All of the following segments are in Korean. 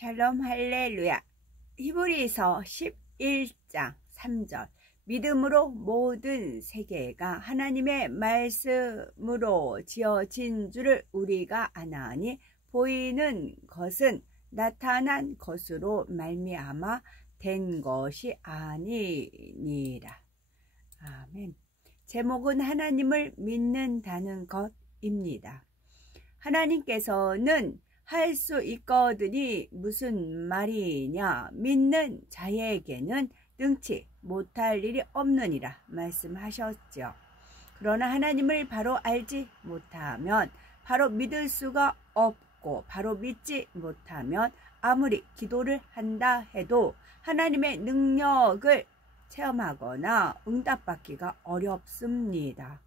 샬롬 할렐루야. 히브리서 11장 3절. 믿음으로 모든 세계가 하나님의 말씀으로 지어진 줄을 우리가 아나니 보이는 것은 나타난 것으로 말미암아 된 것이 아니니라. 아멘. 제목은 하나님을 믿는다는 것입니다. 하나님께서는 할 수 있거든이 무슨 말이냐? 믿는 자에게는 능치 못할 일이 없느니라 말씀하셨죠. 그러나 하나님을 바로 알지 못하면 바로 믿을 수가 없고, 바로 믿지 못하면 아무리 기도를 한다 해도 하나님의 능력을 체험하거나 응답받기가 어렵습니다.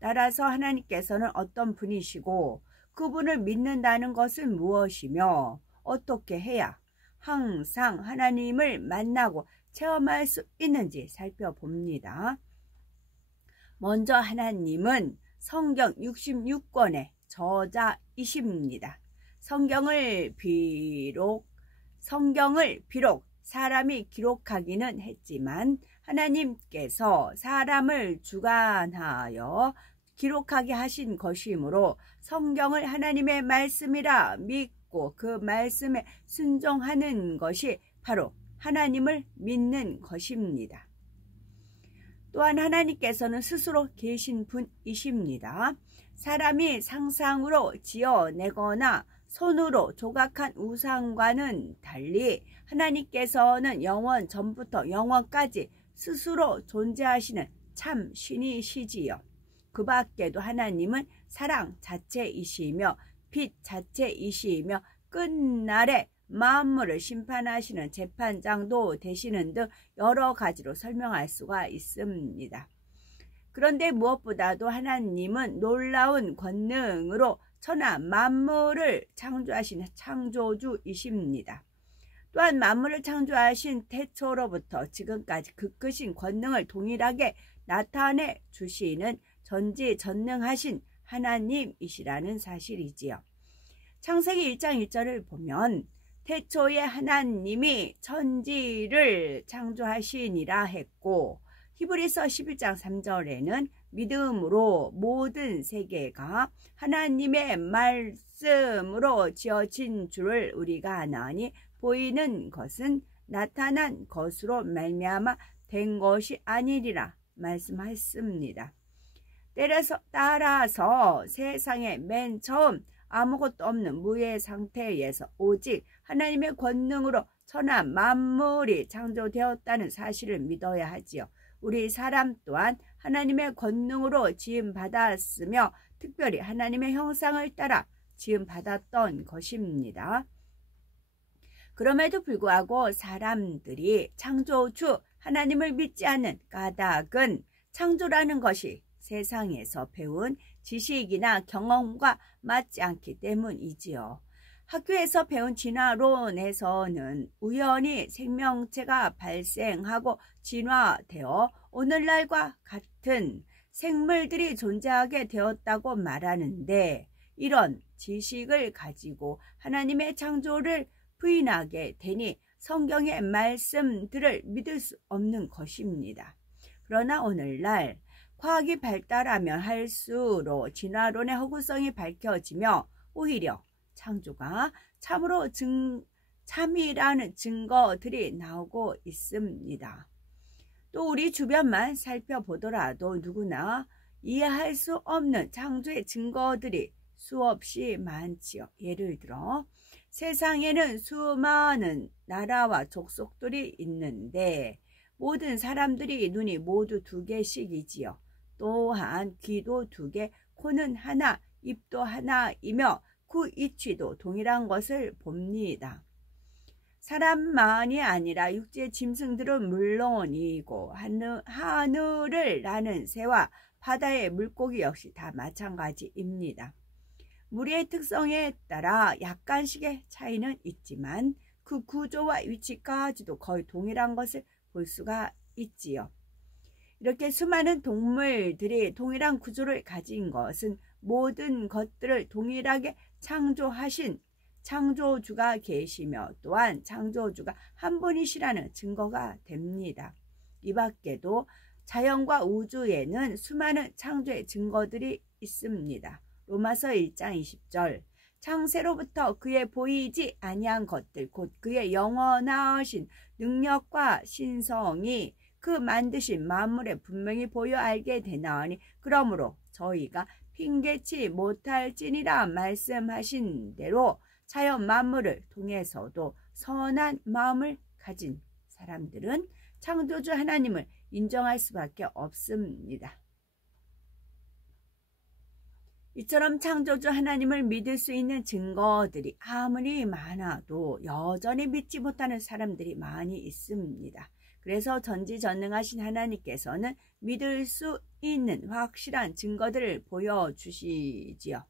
따라서 하나님께서는 어떤 분이시고 그분을 믿는다는 것은 무엇이며 어떻게 해야 항상 하나님을 만나고 체험할 수 있는지 살펴봅니다. 먼저 하나님은 성경 66권의 저자이십니다. 성경을 비록 사람이 기록하기는 했지만 하나님께서 사람을 주관하여 기록하게 하신 것이므로 성경을 하나님의 말씀이라 믿고 그 말씀에 순종하는 것이 바로 하나님을 믿는 것입니다. 또한 하나님께서는 스스로 계신 분이십니다. 사람이 상상으로 지어내거나 손으로 조각한 우상과는 달리 하나님께서는 영원 전부터 영원까지 스스로 존재하시는 참 신이시지요. 그 밖에도 하나님은 사랑 자체이시며 빛 자체이시며 끝날에 만물을 심판하시는 재판장도 되시는 등 여러 가지로 설명할 수가 있습니다. 그런데 무엇보다도 하나님은 놀라운 권능으로 천하 만물을 창조하신 창조주이십니다. 또한 만물을 창조하신 태초로부터 지금까지 그 크신 권능을 동일하게 나타내 주시는 전지전능하신 하나님이시라는 사실이지요. 창세기 1장 1절을 보면 태초에 하나님이 천지를 창조하시니라 했고, 히브리서 11장 3절에는 믿음으로 모든 세계가 하나님의 말씀으로 지어진 줄을 우리가 아나니 보이는 것은 나타난 것으로 말미암아 된 것이 아니리라 말씀하셨습니다. 따라서 세상의 맨 처음 아무것도 없는 무의 상태에서 오직 하나님의 권능으로 천하 만물이 창조되었다는 사실을 믿어야 하지요. 우리 사람 또한 하나님의 권능으로 지음받았으며 특별히 하나님의 형상을 따라 지음받았던 것입니다. 그럼에도 불구하고 사람들이 창조주 하나님을 믿지 않는 까닭은 창조라는 것이 세상에서 배운 지식이나 경험과 맞지 않기 때문이지요. 학교에서 배운 진화론에서는 우연히 생명체가 발생하고 진화되어 오늘날과 같은 생물들이 존재하게 되었다고 말하는데, 이런 지식을 가지고 하나님의 창조를 부인하게 되니 성경의 말씀들을 믿을 수 없는 것입니다. 그러나 오늘날 과학이 발달하면 할수록 진화론의 허구성이 밝혀지며 오히려 창조가 참으로 참이라는 증거들이 나오고 있습니다. 또 우리 주변만 살펴보더라도 누구나 이해할 수 없는 창조의 증거들이 수없이 많지요. 예를 들어 세상에는 수많은 나라와 족속들이 있는데 모든 사람들이 눈이 모두 2개씩이지요. 또한 귀도 2개, 코는 하나, 입도 하나이며 그 이치도 동일한 것을 봅니다. 사람만이 아니라 육지의 짐승들은 물론이고 하늘을 나는 새와 바다의 물고기 역시 다 마찬가지입니다. 무리의 특성에 따라 약간씩의 차이는 있지만 그 구조와 위치까지도 거의 동일한 것을 볼 수가 있지요. 이렇게 수많은 동물들이 동일한 구조를 가진 것은 모든 것들을 동일하게 창조하신 창조주가 계시며 또한 창조주가 한 분이시라는 증거가 됩니다. 이 밖에도 자연과 우주에는 수많은 창조의 증거들이 있습니다. 로마서 1장 20절 창세로부터 그의 보이지 아니한 것들 곧 그의 영원하신 능력과 신성이 그 만드신 만물에 분명히 보여 알게 되나니 그러므로 저희가 핑계치 못할지니라 말씀하신 대로 자연 만물을 통해서도 선한 마음을 가진 사람들은 창조주 하나님을 인정할 수밖에 없습니다. 이처럼 창조주 하나님을 믿을 수 있는 증거들이 아무리 많아도 여전히 믿지 못하는 사람들이 많이 있습니다. 그래서 전지전능하신 하나님께서는 믿을 수 있는 확실한 증거들을 보여주시지요.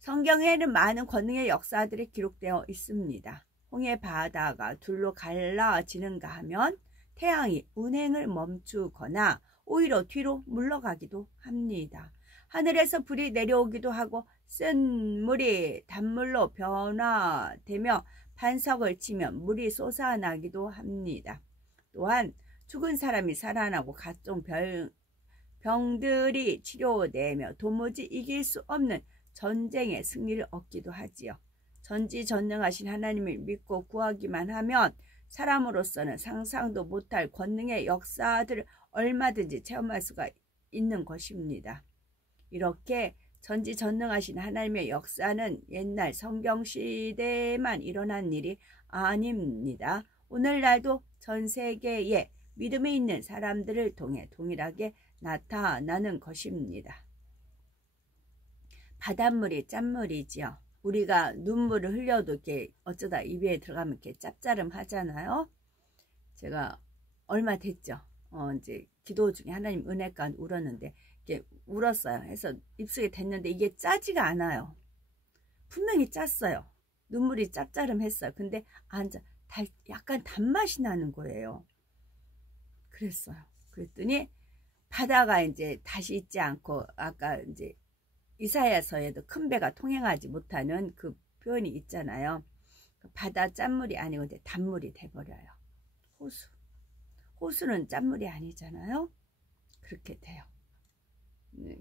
성경에는 많은 권능의 역사들이 기록되어 있습니다. 홍해 바다가 둘로 갈라지는가 하면 태양이 운행을 멈추거나 오히려 뒤로 물러가기도 합니다. 하늘에서 불이 내려오기도 하고 쓴 물이 단물로 변화되며 반석을 치면 물이 솟아나기도 합니다. 또한 죽은 사람이 살아나고 각종 병들이 치료되며 도무지 이길 수 없는 전쟁의 승리를 얻기도 하지요. 전지전능하신 하나님을 믿고 구하기만 하면 사람으로서는 상상도 못할 권능의 역사들을 얼마든지 체험할 수가 있는 것입니다. 이렇게 전지전능하신 하나님의 역사는 옛날 성경시대에만 일어난 일이 아닙니다. 오늘날도 전 세계에 믿음이 있는 사람들을 통해 동일하게 나타나는 것입니다. 바닷물이 짠물이지요. 우리가 눈물을 흘려도 이렇게 어쩌다 입에 들어가면 이렇게 짭짜름하잖아요. 제가 얼마 됐죠. 이제 기도 중에 하나님 은혜 가운데 울었는데 이렇게 울었어요. 해서 입속에 댔는데 이게 짜지가 않아요. 분명히 짰어요. 눈물이 짭짜름했어요. 근데 약간 단맛이 나는 거예요. 그랬어요. 그랬더니 바다가 이제 다시 있지 않고 아까 이제 이사야서에도 큰 배가 통행하지 못하는 그 표현이 있잖아요. 바다 짠물이 아니고 이제 단물이 돼버려요. 호수는 짠물이 아니잖아요. 그렇게 돼요.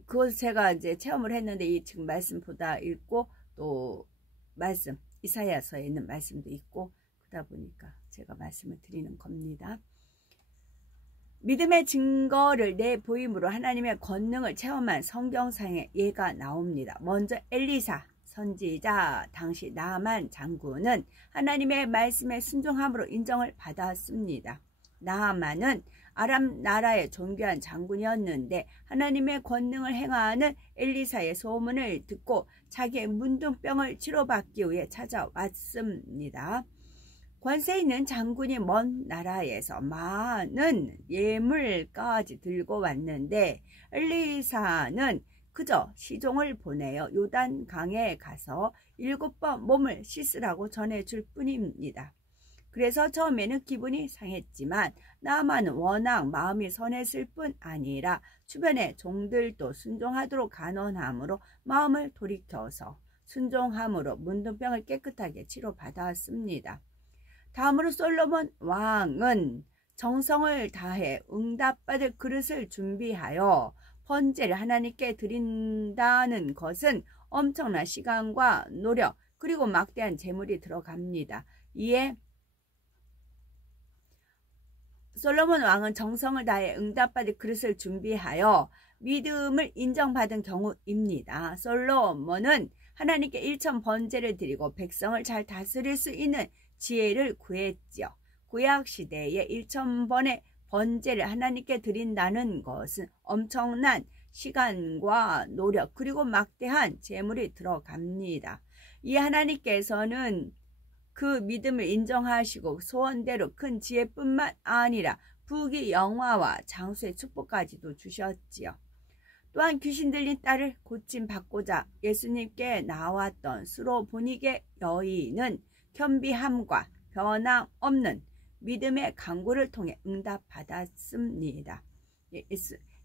그걸 제가 이제 체험을 했는데 이 지금 말씀 보다 읽고 또 말씀 이사야서에 있는 말씀도 있고 그러다 보니까 제가 말씀을 드리는 겁니다. 믿음의 증거를 내보임으로 하나님의 권능을 체험한 성경상의 예가 나옵니다. 먼저 엘리사 선지자 당시 나만 장군은 하나님의 말씀에 순종함으로 인정을 받았습니다. 나만은 아람 나라의 존귀한 장군이었는데 하나님의 권능을 행하는 엘리사의 소문을 듣고 자기의 문둥병을 치료받기 위해 찾아왔습니다. 권세 있는 장군이 먼 나라에서 많은 예물까지 들고 왔는데 엘리사는 그저 시종을 보내어 요단강에 가서 7번 몸을 씻으라고 전해줄 뿐입니다. 그래서 처음에는 기분이 상했지만 나아만은 워낙 마음이 선했을 뿐 아니라 주변의 종들도 순종하도록 간언함으로 마음을 돌이켜서 순종함으로 문둥병을 깨끗하게 치료받았습니다. 다음으로 솔로몬 왕은 정성을 다해 응답받을 그릇을 준비하여 번제를 하나님께 드린다는 것은 엄청난 시간과 노력 그리고 막대한 재물이 들어갑니다. 이에 솔로몬 왕은 정성을 다해 응답받을 그릇을 준비하여 믿음을 인정받은 경우입니다. 솔로몬은 하나님께 1천 번제를 드리고 백성을 잘 다스릴 수 있는 지혜를 구했지요. 구약시대에 1,000번의 번제를 하나님께 드린다는 것은 엄청난 시간과 노력 그리고 막대한 재물이 들어갑니다. 이 하나님께서는 그 믿음을 인정하시고 소원대로 큰 지혜뿐만 아니라 부귀 영화와 장수의 축복까지도 주셨지요. 또한 귀신 들린 딸을 고침받고자 예수님께 나왔던 수로보니게 여인은 겸비함과 변함없는 믿음의 간구를 통해 응답받았습니다.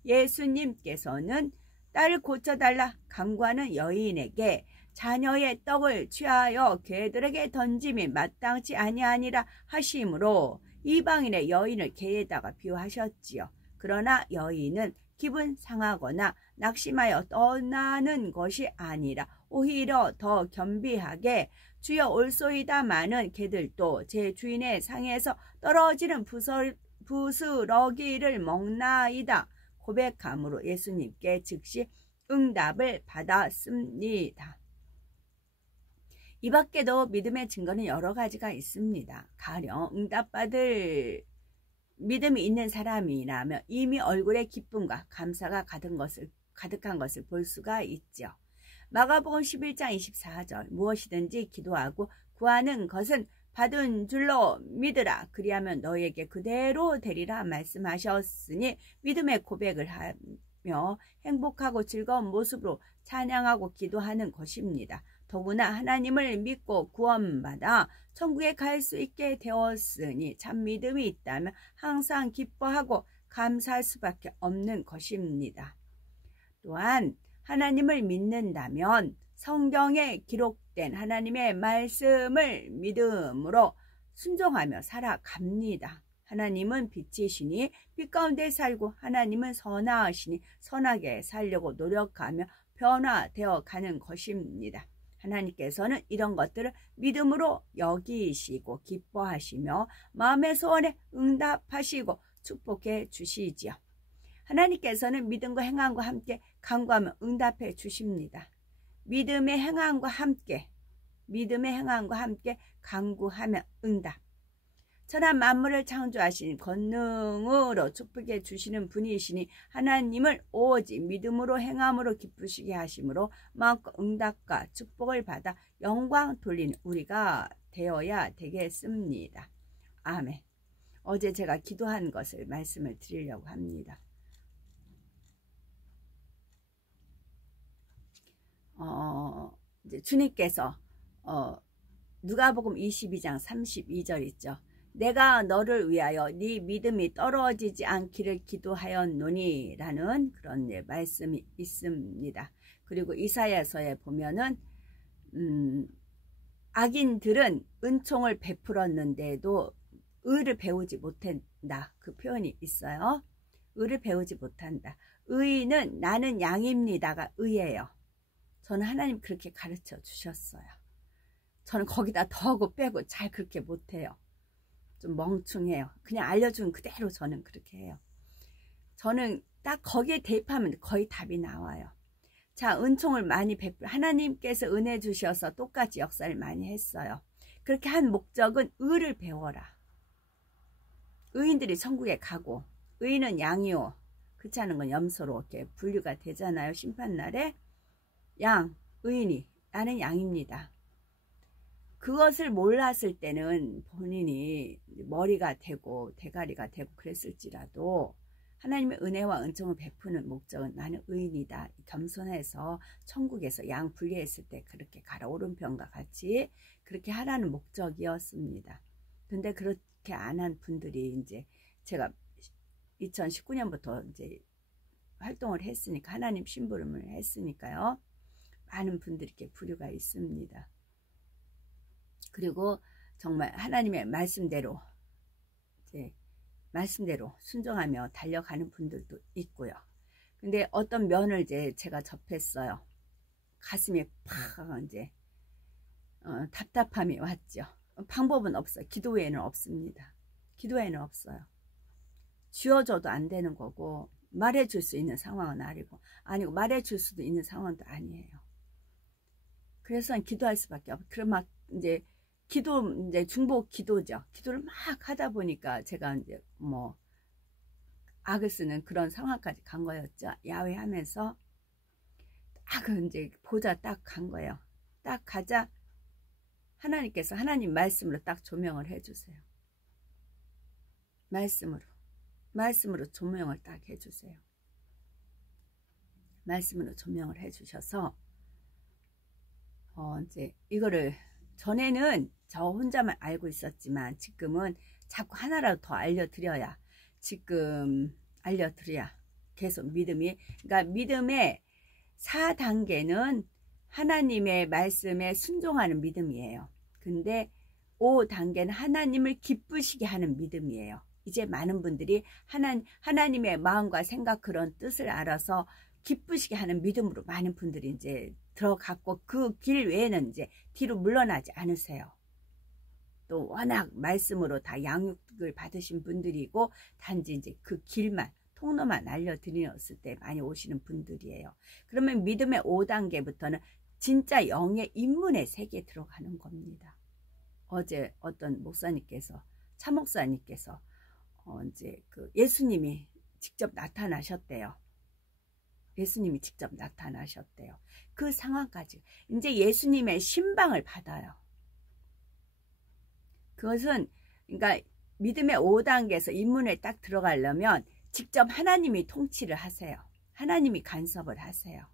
예수님께서는 딸을 고쳐달라 간구하는 여인에게 자녀의 떡을 취하여 개들에게 던짐이 마땅치 아니하니라 하심으로 이방인의 여인을 개에다가 비유하셨지요. 그러나 여인은 기분 상하거나 낙심하여 떠나는 것이 아니라 오히려 더 겸비하게 주여 올소이다마는 개들도 제 주인의 상에서 떨어지는 부스러기를 먹나이다 고백함으로 예수님께 즉시 응답을 받았습니다. 이 밖에도 믿음의 증거는 여러 가지가 있습니다. 가령 응답받을 믿음이 있는 사람이라면 이미 얼굴에 기쁨과 감사가 가득한 것을 볼 수가 있죠. 마가복음 11장 24절 무엇이든지 기도하고 구하는 것은 받은 줄로 믿으라 그리하면 너희에게 그대로 되리라 말씀하셨으니 믿음의 고백을 하며 행복하고 즐거운 모습으로 찬양하고 기도하는 것입니다. 더구나 하나님을 믿고 구원받아 천국에 갈 수 있게 되었으니 참 믿음이 있다면 항상 기뻐하고 감사할 수밖에 없는 것입니다. 또한 하나님을 믿는다면 성경에 기록된 하나님의 말씀을 믿음으로 순종하며 살아갑니다. 하나님은 빛이시니 빛 가운데 살고 하나님은 선하시니 선하게 살려고 노력하며 변화되어 가는 것입니다. 하나님께서는 이런 것들을 믿음으로 여기시고 기뻐하시며 마음의 소원에 응답하시고 축복해 주시지요. 하나님께서는 믿음과 행함과 함께 간구하면 응답해 주십니다. 믿음의 행함과 함께 간구하면 응답. 천한 만물을 창조하신 권능으로 축복해 주시는 분이시니 하나님을 오직 믿음으로 행함으로 기쁘시게 하심으로 마음껏 응답과 축복을 받아 영광 돌리는 우리가 되어야 되겠습니다. 아멘. 어제 제가 기도한 것을 말씀을 드리려고 합니다. 이제 주님께서 누가복음 22장 32절 있죠. 내가 너를 위하여 네 믿음이 떨어지지 않기를 기도하였노니 라는 그런 말씀이 있습니다. 그리고 이사야서에 보면은 악인들은 은총을 베풀었는데도 의를 배우지 못한다. 그 표현이 있어요. 의를 배우지 못한다. 의인은 나는 양입니다가 의예요. 저는 하나님 그렇게 가르쳐 주셨어요. 저는 거기다 더하고 빼고 잘 그렇게 못해요. 좀 멍충해요. 그냥 알려준 그대로 저는 그렇게 해요. 저는 딱 거기에 대입하면 거의 답이 나와요. 자, 은총을 많이 하나님께서 은혜 주셔서 똑같이 역사를 많이 했어요. 그렇게 한 목적은 의를 배워라. 의인들이 천국에 가고 의인은 양이요. 그렇지 않은 건 염소로 이렇게 분류가 되잖아요. 심판날에 양, 의인이 나는 양입니다. 그것을 몰랐을 때는 본인이 머리가 되고 대가리가 되고 그랬을지라도 하나님의 은혜와 은총을 베푸는 목적은 나는 의인이다. 겸손해서 천국에서 양 분리했을 때 그렇게 가라. 오른편과 같이 그렇게 하라는 목적이었습니다. 근데 그렇게 안 한 분들이 이제 제가 2019년부터 이제 활동을 했으니까 하나님 심부름을 했으니까요. 많은 분들이 이렇게 부류가 있습니다. 그리고 정말 하나님의 말씀대로 이제 말씀대로 순종하며 달려가는 분들도 있고요. 근데 어떤 면을 이제 제가 접했어요. 가슴에 팍 이제 답답함이 왔죠. 방법은 없어요. 기도 외에는 없습니다. 기도 외에는 없어요. 쥐어줘도 안 되는 거고 말해줄 수 있는 상황은 아니고 말해줄 수도 있는 상황도 아니에요. 그래서 기도할 수밖에 없어요. 그럼 막 이제 이제 중복 기도죠. 기도를 막 하다 보니까 제가 이제 뭐 악을 쓰는 그런 상황까지 간 거였죠. 야외 하면서 딱 이제 보자 딱 간 거예요. 딱 가자 하나님께서 하나님 말씀으로 딱 조명을 해주세요. 말씀으로 조명을 딱 해주세요. 말씀으로 조명을 해주셔서 이제 이거를 전에는 저 혼자만 알고 있었지만 지금은 자꾸 하나라도 더 알려드려야 계속 믿음이 그러니까 믿음의 4단계는 하나님의 말씀에 순종하는 믿음이에요. 근데 5단계는 하나님을 기쁘시게 하는 믿음이에요. 이제 많은 분들이 하나님의 마음과 생각 그런 뜻을 알아서 기쁘시게 하는 믿음으로 많은 분들이 이제 들어갔고 그 길 외에는 이제 뒤로 물러나지 않으세요. 또 워낙 말씀으로 다 양육을 받으신 분들이고 단지 이제 그 길만 통로만 알려드렸을 때 많이 오시는 분들이에요. 그러면 믿음의 5단계부터는 진짜 영의 입문의 세계에 들어가는 겁니다. 어제 어떤 목사님께서 차 목사님께서 이제 그 예수님이 직접 나타나셨대요. 예수님이 직접 나타나셨대요. 그 상황까지 이제 예수님의 신방을 받아요. 그것은 그러니까 믿음의 5단계에서 입문에 딱 들어가려면 직접 하나님이 통치를 하세요. 하나님이 간섭을 하세요.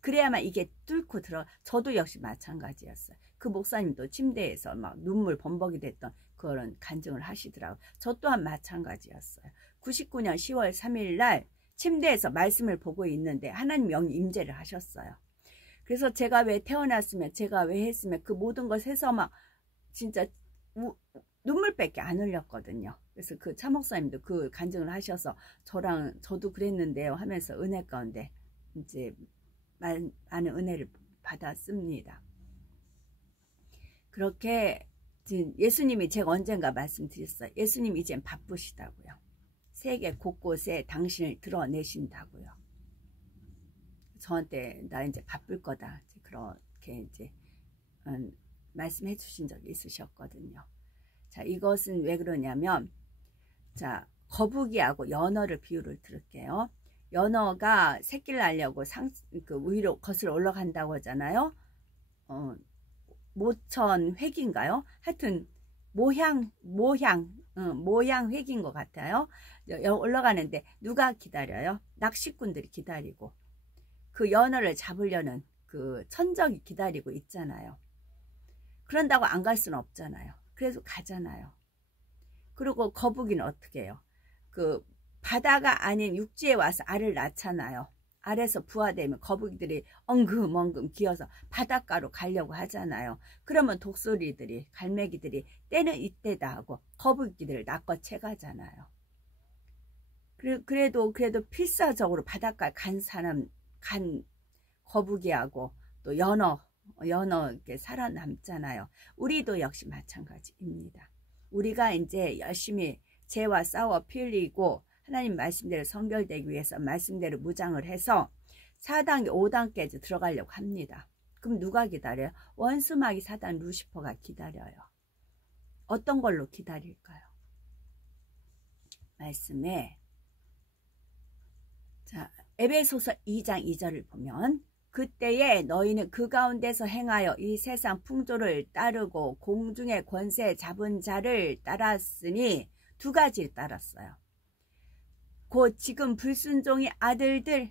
그래야만 이게 뚫고 저도 역시 마찬가지였어요. 그 목사님도 침대에서 막 눈물 범벅이 됐던 그런 간증을 하시더라고요. 저 또한 마찬가지였어요. 99년 10월 3일 날 침대에서 말씀을 보고 있는데 하나님 영이 임재를 하셨어요. 그래서 제가 왜 태어났으면 제가 왜 했으면 그 모든 걸 해서 막 진짜 눈물밖에 안 흘렸거든요. 그래서 그 차목사님도 그 간증을 하셔서 저도 그랬는데요 하면서 은혜 가운데 이제 많은 은혜를 받았습니다. 그렇게 예수님이 제가 언젠가 말씀드렸어요. 예수님이 이젠 바쁘시다고요. 세계 곳곳에 당신을 드러내신다고요. 저한테 나 이제 바쁠 거다 그렇게 이제 말씀해 주신 적이 있으셨거든요. 자, 이것은 왜 그러냐면 자, 거북이하고 연어를 비유를 들을게요. 연어가 새끼를 낳으려고 위로 거슬러 올라간다고 하잖아요. 모천 획인가요? 하여튼 모양 획인 것 같아요. 올라가는데 누가 기다려요? 낚시꾼들이 기다리고 그 연어를 잡으려는 그 천적이 기다리고 있잖아요. 그런다고 안 갈 수는 없잖아요. 그래서 가잖아요. 그리고 거북이는 어떻게 해요? 그 바다가 아닌 육지에 와서 알을 낳잖아요. 알에서 부화되면 거북이들이 엉금엉금 기어서 바닷가로 가려고 하잖아요. 그러면 독수리들이 갈매기들이 때는 이때다 하고 거북이들을 낚아채 가잖아요. 그래도 필사적으로 바닷가에 간 거북이하고 또 연어 이렇게 살아남잖아요. 우리도 역시 마찬가지입니다. 우리가 이제 열심히 죄와 싸워 피 흘리고 하나님 말씀대로 성결되기 위해서 말씀대로 무장을 해서 4단계 5단계까지 들어가려고 합니다. 그럼 누가 기다려요? 원수마귀 사단 루시퍼가 기다려요. 어떤 걸로 기다릴까요? 말씀에 자, 에베소서 2장 2절을 보면 그때에 너희는 그 가운데서 행하여 이 세상 풍조를 따르고 공중의 권세 잡은 자를 따랐으니 두 가지를 따랐어요. 곧 지금 불순종의 아들들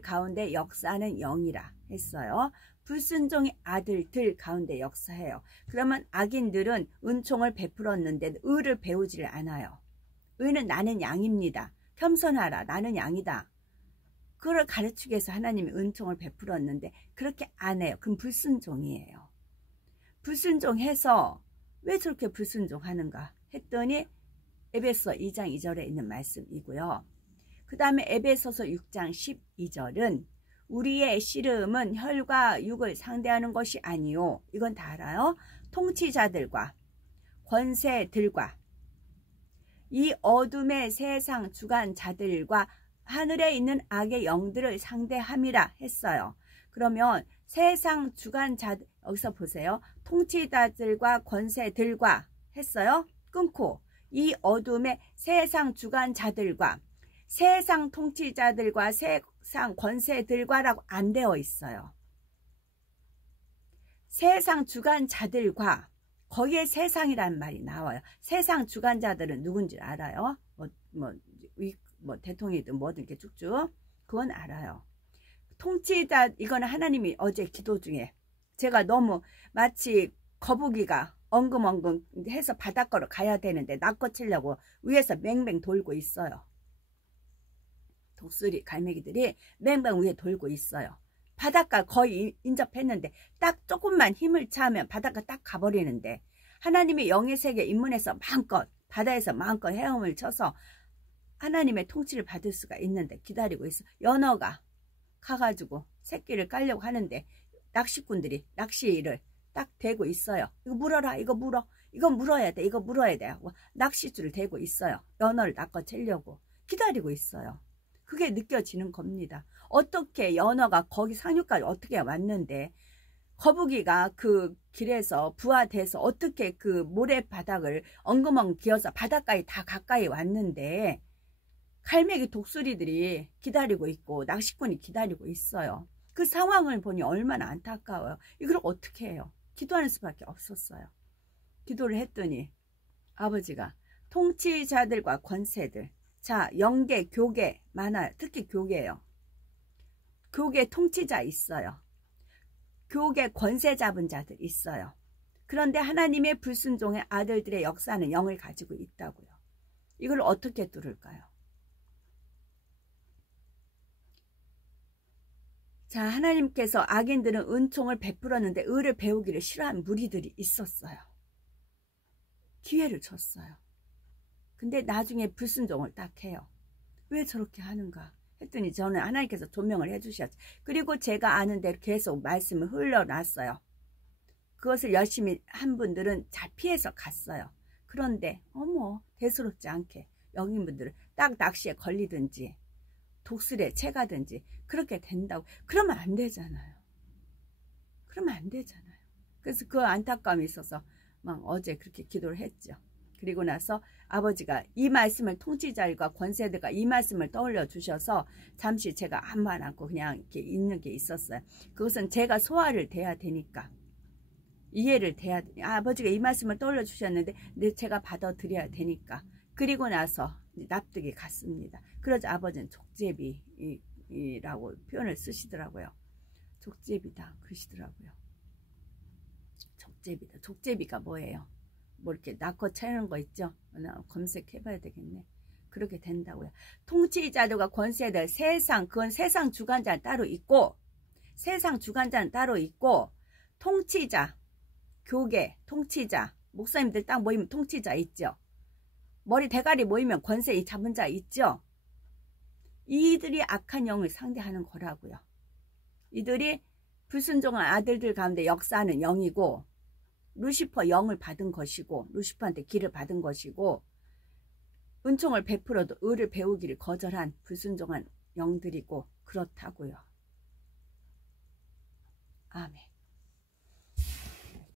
가운데 역사하는 영이라 했어요. 불순종의 아들들 가운데 역사해요. 그러면 악인들은 은총을 베풀었는데 의를 배우지를 않아요. 의는 나는 양입니다. 겸손하라. 나는 양이다. 그걸 가르치기 위해서 하나님이 은총을 베풀었는데 그렇게 안 해요. 그럼 불순종이에요. 불순종해서 왜 저렇게 불순종하는가 했더니 에베소 2장 2절에 있는 말씀이고요. 그 다음에 에베소서 6장 12절은 우리의 씨름은 혈과 육을 상대하는 것이 아니요. 이건 다 알아요. 통치자들과 권세들과 이 어둠의 세상 주관자들과 하늘에 있는 악의 영들을 상대함이라 했어요. 그러면 세상 주관자들 여기서 보세요. 통치자들과 권세들과 했어요. 끊고 이 어둠의 세상 주관자들과 세상 통치자들과 세상 권세들과라고 안 되어 있어요. 세상 주관자들과 거기에 세상이라는 말이 나와요. 세상 주관자들은 누군지 알아요? 뭐 대통령이든 뭐든 이렇게 쭉쭉 그건 알아요. 통치자 이거는 하나님이 어제 기도 중에 제가 너무 마치 거북이가 엉금엉금 해서 바닷가로 가야 되는데 낚아채려고 위에서 맹맹 돌고 있어요. 독수리 갈매기들이 맹맹 위에 돌고 있어요. 바닷가 거의 인접했는데 딱 조금만 힘을 차면 바닷가 딱 가버리는데, 하나님의 영의 세계 입문해서 마음껏 바다에서 마음껏 헤엄을 쳐서 하나님의 통치를 받을 수가 있는데 기다리고 있어. 연어가 가가지고 새끼를 깔려고 하는데 낚시꾼들이 낚시를 딱 대고 있어요. 이거 물어라, 이거 물어, 이거 물어야 돼, 이거 물어야 돼 하고 낚싯줄을 대고 있어요. 연어를 낚아채려고 기다리고 있어요. 그게 느껴지는 겁니다. 어떻게 연어가 거기 상류까지 어떻게 왔는데, 거북이가 그 길에서 부하돼서 어떻게 그 모래바닥을 엉금엉금 기어서 바닷가에 다 가까이 왔는데, 갈매기 독수리들이 기다리고 있고 낚시꾼이 기다리고 있어요. 그 상황을 보니 얼마나 안타까워요. 이걸 어떻게 해요? 기도하는 수밖에 없었어요. 기도를 했더니 아버지가 통치자들과 권세들, 자, 영계, 교계 많아요. 특히 교계예요. 교계 통치자 있어요. 교계 권세 잡은 자들 있어요. 그런데 하나님의 불순종의 아들들의 역사는 영을 가지고 있다고요. 이걸 어떻게 뚫을까요? 자, 하나님께서 악인들은 은총을 베풀었는데 의를 배우기를 싫어하는 무리들이 있었어요. 기회를 줬어요. 근데 나중에 불순종을 딱 해요. 왜 저렇게 하는가 했더니 저는 하나님께서 조명을 해주셨죠. 그리고 제가 아는 대로 계속 말씀을 흘러놨어요. 그것을 열심히 한 분들은 잘 피해서 갔어요. 그런데 어머, 대수롭지 않게 여긴 분들은 딱 낚시에 걸리든지 독수리에 채가든지 그렇게 된다고. 그러면 안 되잖아요. 그러면 안 되잖아요. 그래서 그 안타까움이 있어서 막 어제 그렇게 기도를 했죠. 그리고 나서 아버지가 이 말씀을, 통치자들과 권세들과 이 말씀을 떠올려 주셔서 잠시 제가 아무 말 않고 그냥 이렇게 있는 게 있었어요. 그것은 제가 소화를 돼야 되니까, 이해를 돼야 되니까, 아버지가 이 말씀을 떠올려 주셨는데 제가 받아들여야 되니까. 그리고 나서 납득이 갔습니다. 그러자 아버지는 족제비라고 표현을 쓰시더라고요. 족제비다 그러시더라고요. 족제비다. 족제비가 뭐예요? 뭐 이렇게 낳고 차는 거 있죠? 검색해봐야 되겠네. 그렇게 된다고요. 통치자들과 권세들, 세상, 그건 세상 주관자는 따로 있고, 세상 주관자는 따로 있고, 통치자, 교계, 통치자, 목사님들 딱 모이면 통치자 있죠? 머리 대가리 모이면 권세 잡은 자 있죠? 이들이 악한 영을 상대하는 거라고요. 이들이 불순종한 아들들 가운데 역사하는 영이고, 루시퍼 영을 받은 것이고, 루시퍼한테 길을 받은 것이고, 은총을 베풀어도 의를 배우기를 거절한 불순종한 영들이고 그렇다고요. 아멘.